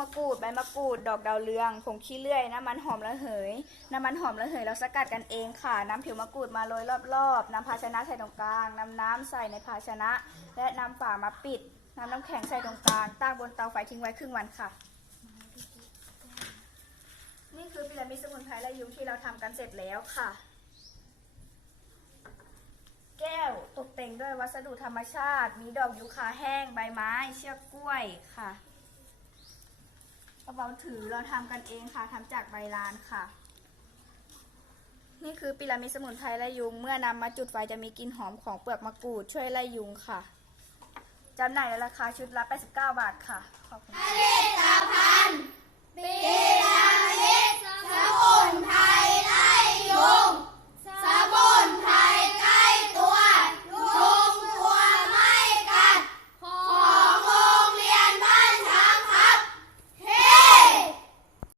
มะกรูด ใบมะกรูด ดอกดาวเรืองผงขี้เลื่อย น้ำมันหอมระเหย น้ำมันหอมระเหยเราสกัดกันเองค่ะ น้ำผิวมะกรูดมาโรยรอบๆน้ำภาชนะใส่ตรงกลางน้ำน้ำใส่ในภาชนะ และน้ำฝามาปิดน้ำน้ำแข็งใส่ตรงกลางตั้งบนเตาไฟทิ้งไว้ครึ่งวันค่ะ นี่คือพีระมิดสมุนไพรและยุงที่เราทำกันเสร็จแล้วค่ะแก้วตกแต่งด้วยวัสดุธรรมชาติ มีดอกยูคาแห้ง ใบไม้ เชือกกล้วยค่ะ ระเป๋าถือเราทำกันเองค่ะทำจากใบลานค่ะ นี่คือปิรามิดสมุนไพรไล่ยุง เมื่อนำมาจุดไฟจะมีกลิ่นหอมของเปลือกมะกรูดช่วยไล่ยุงค่ะจำหน่ายในราคาชุดละ 89 บาทค่ะ ขอบคุณค่ะ